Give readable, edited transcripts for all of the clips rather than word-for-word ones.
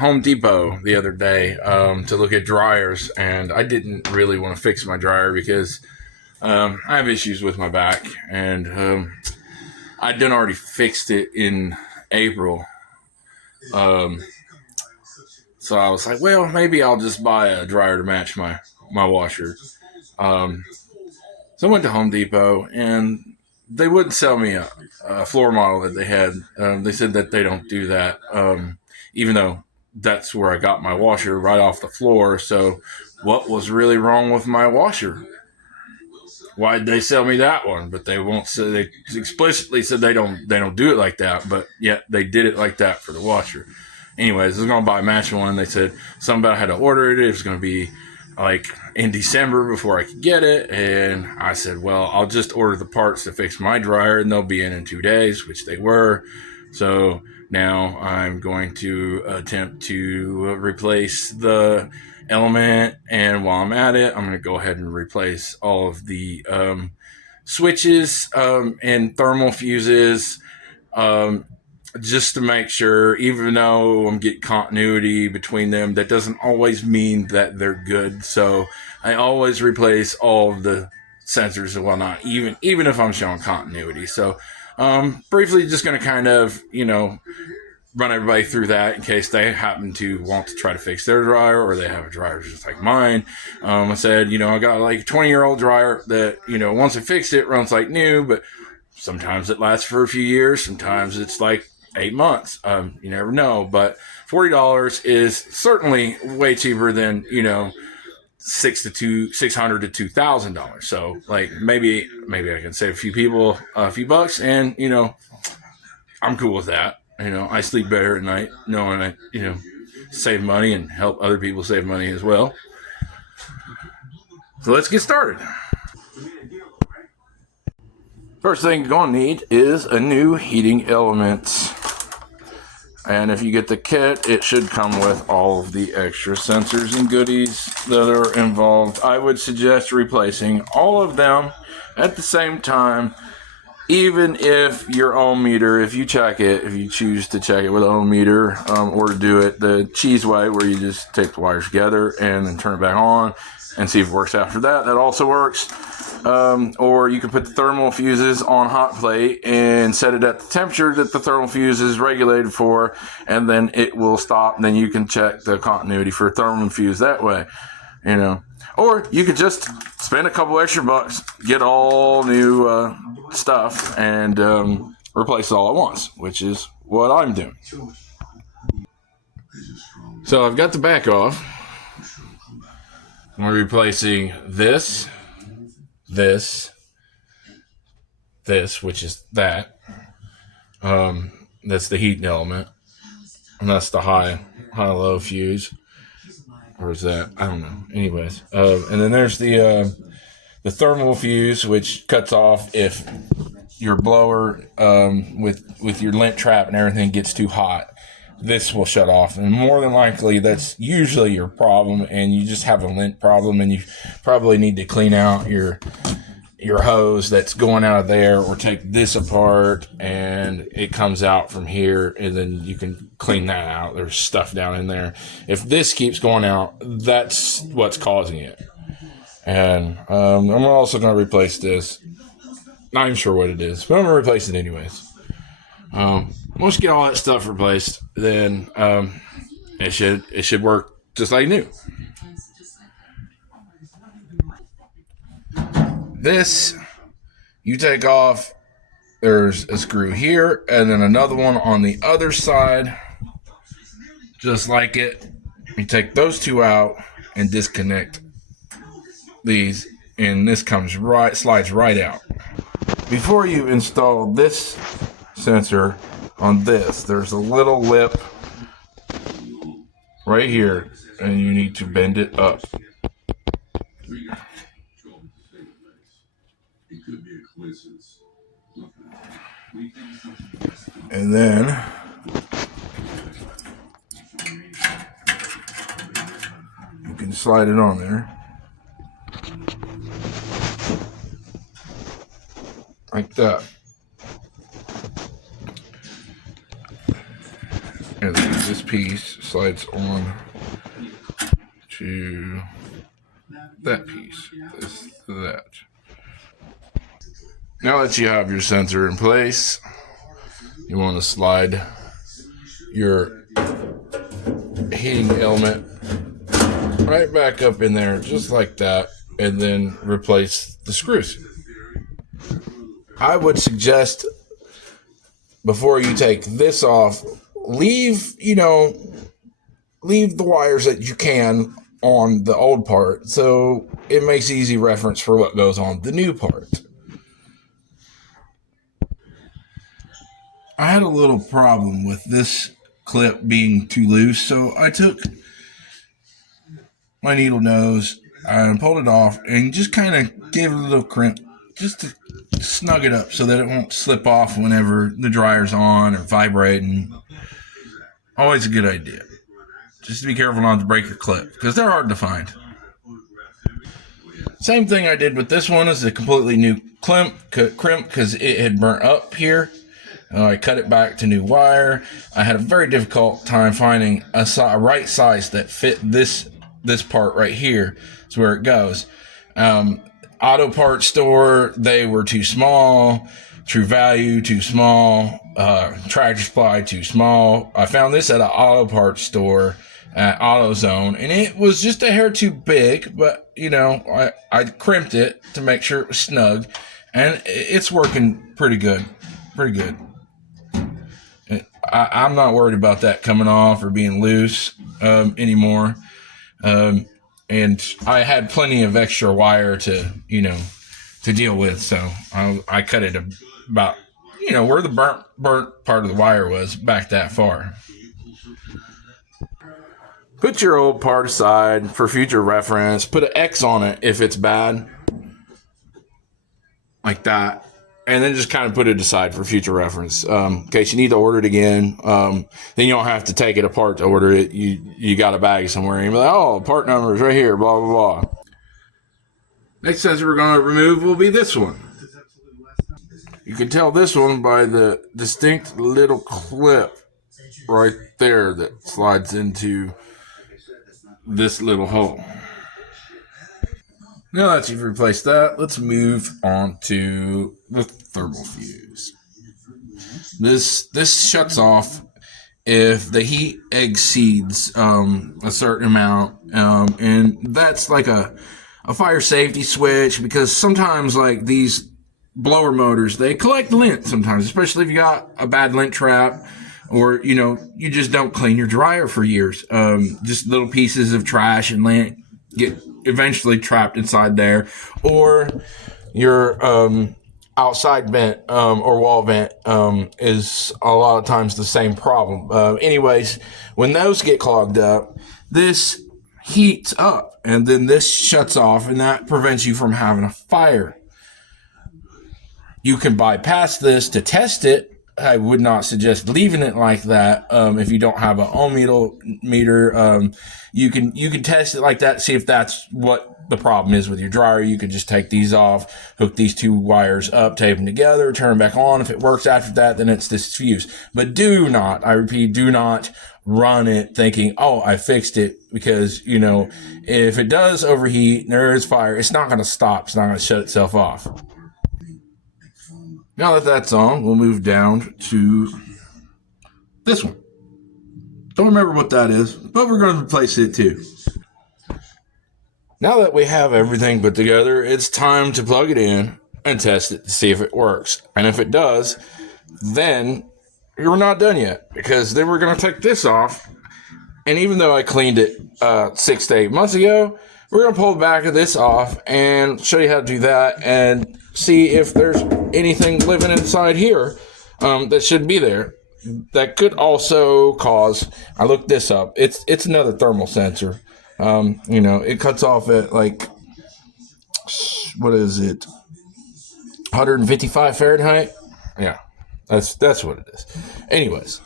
Home Depot the other day to look at dryers, and I didn't really want to fix my dryer because I have issues with my back, and I'd done already fixed it in April. Um, so I was like, well, maybe I'll just buy a dryer to match my washer. Um, so I went to Home Depot, and they wouldn't sell me a floor model that they had. They said that they don't do that, even though that's where I got my washer, right off the floor. So what was really wrong with my washer? Why'd they sell me that one? But they won't say. They explicitly said they don't do it like that, but yet they did it like that for the washer. Anyways, I was gonna buy a matching one. They said something about how to order it. It was gonna be like in December before I could get it, and I said, well, I'll just order the parts to fix my dryer, and they'll be in 2 days, which they were. So now I'm going to attempt to replace the element, and while I'm at it, I'm going to go ahead and replace all of the switches and thermal fuses, um, just to make sure, even though I'm getting continuity between them, that doesn't always mean that they're good. So I always replace all of the sensors and whatnot, even if I'm showing continuity. So briefly, just going to kind of, run everybody through that in case they happen to want to try to fix their dryer, or they have a dryer just like mine. I said, I got like a 20-year-old dryer that, once I fixed it, runs like new, but sometimes it lasts for a few years. Sometimes it's like 8 months. You never know, but $40 is certainly way cheaper than, $600 to $2,000. So like maybe I can save a few people a few bucks, and I'm cool with that. I sleep better at night knowing I, save money and help other people save money as well. So let's get started. First thing you're going to need is a new heating element. And if you get the kit, it should come with all of the extra sensors and goodies that are involved. I would suggest replacing all of them at the same time. Even if your ohm meter, if you choose to check it with an ohm meter, or to do it the cheese way, where you just tape the wires together and then turn it back on and see if it works after that. That also works. Or you can put the thermal fuses on hot plate and set it at the temperature that the thermal fuse is regulated for, and then it will stop. And then you can check the continuity for a thermal fuse that way, Or you could just spend a couple extra bucks, get all new stuff, and replace it all at once, which is what I'm doing. So I've got the back off. I'm replacing this, which is that. That's the heating element, and that's the high-low fuse. Or is that? I don't know. Anyways, and then there's the thermal fuse, which cuts off if your blower with your lint trap and everything gets too hot. This will shut off, and more than likely that's usually your problem, and you just have a lint problem, and you probably need to clean out your hose that's going out of there, or take this apart and it comes out from here, and then you can clean that out. There's stuff down in there. If this keeps going out, that's what's causing it. And I'm also going to replace this. Not even sure what it is, but I'm going to replace it anyways. Once you get all that stuff replaced, then it should work just like new. This, you take off, there's a screw here, and then another one on the other side, just like it. You take those two out and disconnect these, and this slides right out. Before you install this sensor on this, there's a little lip right here, and you need to bend it up. And then you can slide it on there like that. And then this piece slides on to that piece. That. Now that you have your sensor in place, you want to slide your heating element right back up in there, just like that, and then replace the screws. I would suggest before you take this off, leave the wires that you can on the old part, so it makes easy reference for what goes on the new part. I had a little problem with this clip being too loose, so I took my needle nose and pulled it off and just kind of gave it a little crimp just to snug it up so that it won't slip off whenever the dryer's on or vibrating. Always a good idea. Just to be careful not to break your clip, because they're hard to find. Same thing I did with this one is a completely new crimp because it had burnt up here. I cut it back to new wire. I had a very difficult time finding a right size that fit this part right here. That's where it goes. Auto parts store, they were too small. True Value, too small. Tractor Supply, too small. I found this at an auto parts store at AutoZone, and it was just a hair too big, but, I crimped it to make sure it was snug, and it's working pretty good. Pretty good. I'm not worried about that coming off or being loose anymore. And I had plenty of extra wire to deal with, so I cut it about, where the burnt part of the wire was, back that far. Put your old part aside for future reference. Put an X on it if it's bad, like that. And then just kind of put it aside for future reference. In case you need to order it again, then you don't have to take it apart to order it. You got a bag somewhere, and you're like, oh, part number is right here, blah, blah, blah. Next sensor we're going to remove will be this one. You can tell this one by the distinct little clip right there that slides into this little hole. Now that you've replaced that, let's move on to the thermal fuse. This shuts off if the heat exceeds a certain amount, and that's like a fire safety switch, because sometimes like these blower motors, they collect lint sometimes, especially if you got a bad lint trap, or you just don't clean your dryer for years. Just little pieces of trash and lint get eventually trapped inside there, or your outside vent or wall vent is a lot of times the same problem. Anyways, when those get clogged up, this heats up and then this shuts off, and that prevents you from having a fire. You can bypass this to test it. I would not suggest leaving it like that. If you don't have an ohm meter, you can test it like that, see if that's what the problem is with your dryer. You could just take these off, hook these two wires up, tape them together, turn them back on. If it works after that, then it's this fuse. But do not, I repeat, do not run it thinking, oh, I fixed it, because, if it does overheat and there is fire, it's not going to stop. It's not going to shut itself off. Now that that's on, we'll move down to this one. Don't remember what that is, but we're going to replace it too. Now that we have everything put together, it's time to plug it in and test it to see if it works. And if it does, then we're not done yet, because then we're going to take this off. And even though I cleaned it 6 to 8 months ago, we're going to pull the back of this off and show you how to do that and see if there's anything living inside here that should be there. That could also cause, I looked this up, it's another thermal sensor. It cuts off at like, what is it, 155 Fahrenheit? Yeah, that's what it is. Anyways,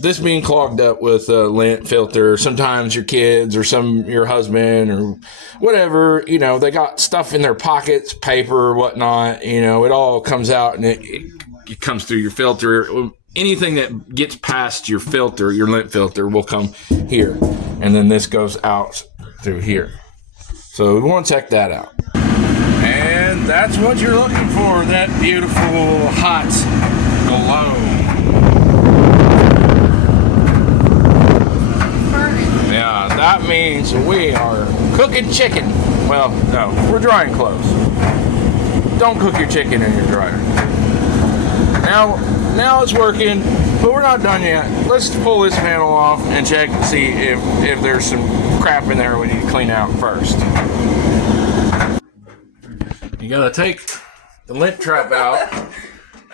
this being clogged up with a lint filter, sometimes your kids or your husband or whatever, they got stuff in their pockets, paper or whatnot, it all comes out and it comes through your filter. anything that gets past your filter, your lint filter, will come here. And then this goes out through here. So we want to check that out. And that's what you're looking for, that beautiful hot glow. Yeah, that means we are cooking chicken. Well, no, we're drying clothes. Don't cook your chicken in your dryer. Now it's working, but we're not done yet. Let's pull this panel off and check and see if there's some crap in there we need to clean out first. You gotta take the lint trap out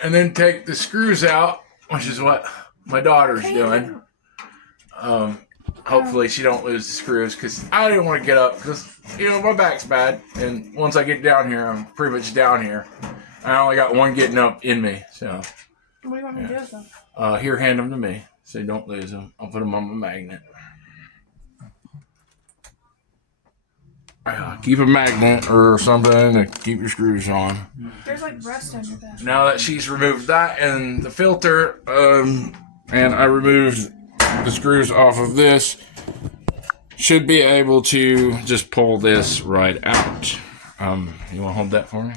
and then take the screws out, which is what my daughter's doing. Hopefully she don't lose the screws, because I didn't want to get up, because, you know, my back's bad, and once I get down here, I'm pretty much down here. I only got one getting up in me, so. What do you want me to do with them? Here, hand them to me, so you don't lose them. I'll put them on my magnet. Keep a magnet or something to keep your screws on. There's like rust under that. Now that she's removed that and the filter, and I removed the screws off of this, should be able to just pull this right out. You want to hold that for me?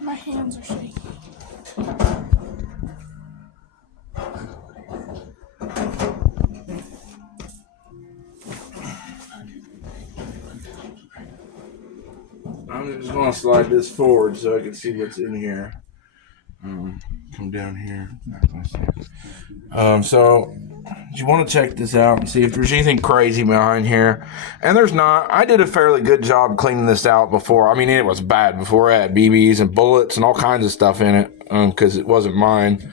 My hands are shaking. I'm just going to slide this forward so I can see what's in here. Come down here. So you want to check this out and see if there's anything crazy behind here. And there's not. I did a fairly good job cleaning this out before. I mean, it was bad before. I had BBs and bullets and all kinds of stuff in it because it wasn't mine.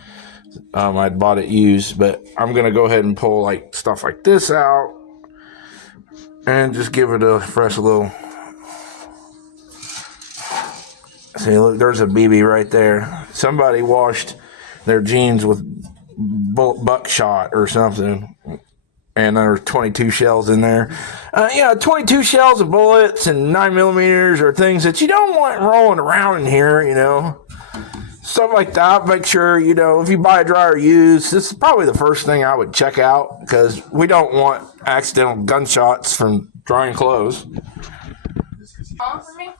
I'd bought it used. But I'm going to go ahead and pull like stuff like this out and just give it a fresh little... See, look, there's a BB right there. Somebody washed their jeans with buckshot or something, and there were 22 shells in there. 22 shells of bullets and 9mm are things that you don't want rolling around in here, you know. Stuff like that. Make sure, you know, if you buy a dryer used, this is probably the first thing I would check out, because we don't want accidental gunshots from drying clothes.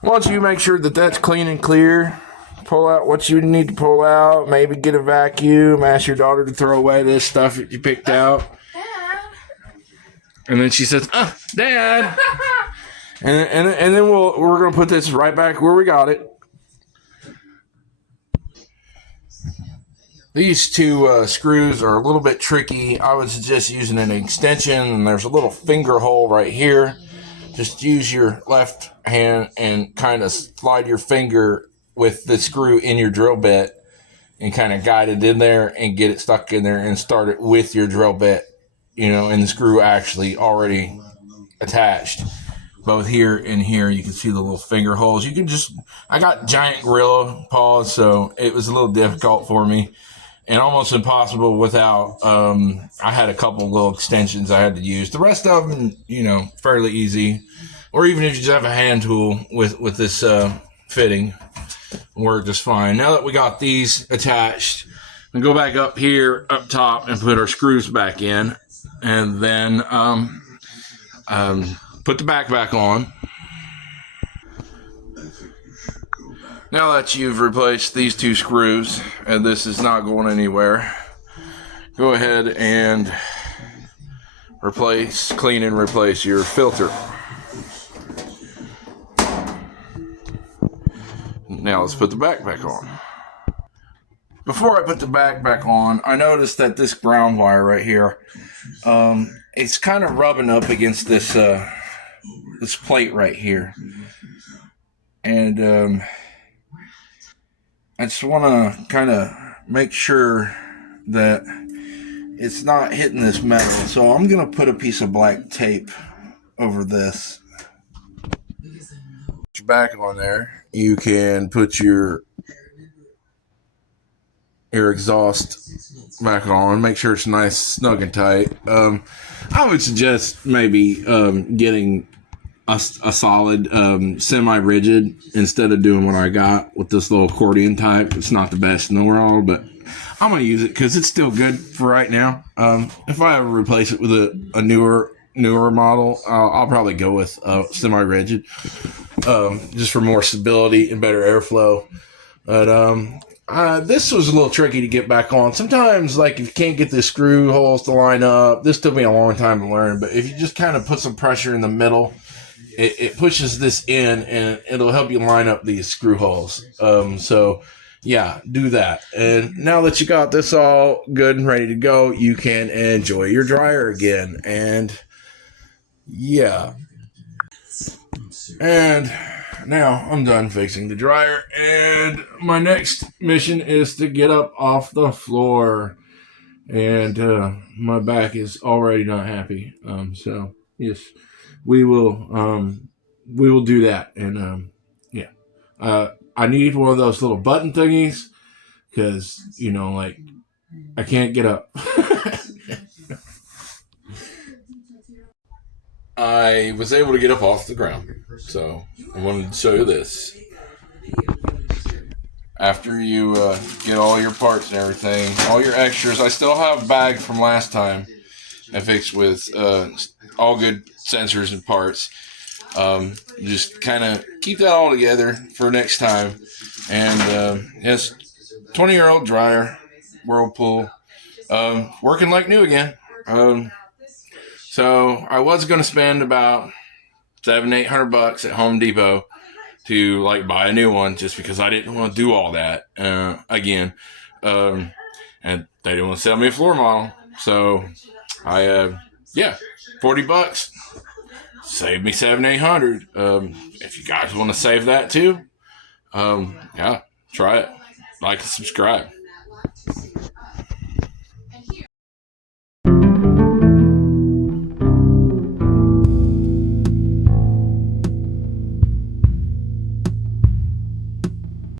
Once you make sure that that's clean and clear, pull out what you need to pull out. Maybe get a vacuum. Ask your daughter to throw away this stuff that you picked out. Dad. And then she says, Dad. and then we're going to put this right back where we got it. These two screws are a little bit tricky. I would suggest using an extension, and there's a little finger hole right here. Just use your left hand and kind of slide your finger with the screw in your drill bit and kind of guide it in there and get it stuck in there and start it with your drill bit, you know, and the screw actually already attached. Both here and here, you can see the little finger holes. You can just, I got giant gorilla paws, so it was a little difficult for me. And almost impossible without, I had a couple little extensions I had to use. The rest of them, you know, fairly easy. Or even if you just have a hand tool with this fitting, work just fine. Now that we got these attached, we go back up here, up top, and put our screws back in. And then put the back on. Now that you've replaced these two screws and this is not going anywhere, go ahead and clean and replace your filter. Now let's put the back on. Before I put the back on, I noticed that this ground wire right here, it's kind of rubbing up against this this plate right here. And I just want to kind of make sure that it's not hitting this metal. So I'm going to put a piece of black tape over this. Back on there, you can put your exhaust back on. Make sure it's nice, snug and tight. I would suggest maybe getting a solid semi-rigid instead of doing what I got with this little accordion type. It's not the best in the world, but I'm going to use it because it's still good for right now. If I ever replace it with a newer model, I'll probably go with semi-rigid, just for more stability and better airflow. But this was a little tricky to get back on. Sometimes, like, if you can't get the screw holes to line up, this took me a long time to learn, but if you just kind of put some pressure in the middle, it pushes this in, and it'll help you line up these screw holes. So, yeah, do that. And now that you got this all good and ready to go, you can enjoy your dryer again. And, yeah. And now I'm done fixing the dryer, and my next mission is to get up off the floor, and my back is already not happy. So yes, we will do that, and yeah, I need one of those little button thingies because like I can't get up. I was able to get up off the ground, so I wanted to show you this. After you get all your parts and everything, all your extras, I still have a bag from last time I fixed with all good sensors and parts. Just kind of keep that all together for next time. And yes, 20-year-old dryer, Whirlpool, working like new again. So I was going to spend about $700-800 at Home Depot to like buy a new one, just because I didn't want to do all that again, and they didn't want to sell me a floor model. So I $40 saved me $700-800. If you guys want to save that too, yeah, try it. Like and subscribe.